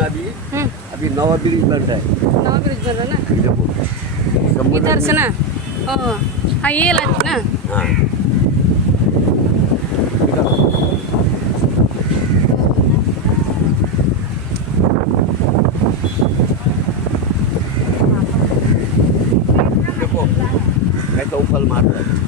ना अभी हम्म, अभी नवा ब्रिज बन रहा है। नवा ब्रिज बन रहा ना देखो समुद्र इधर से में- ना। ओ हाँ ये लाइन ना। हाँ देखो कैसा उफल मार रहा है।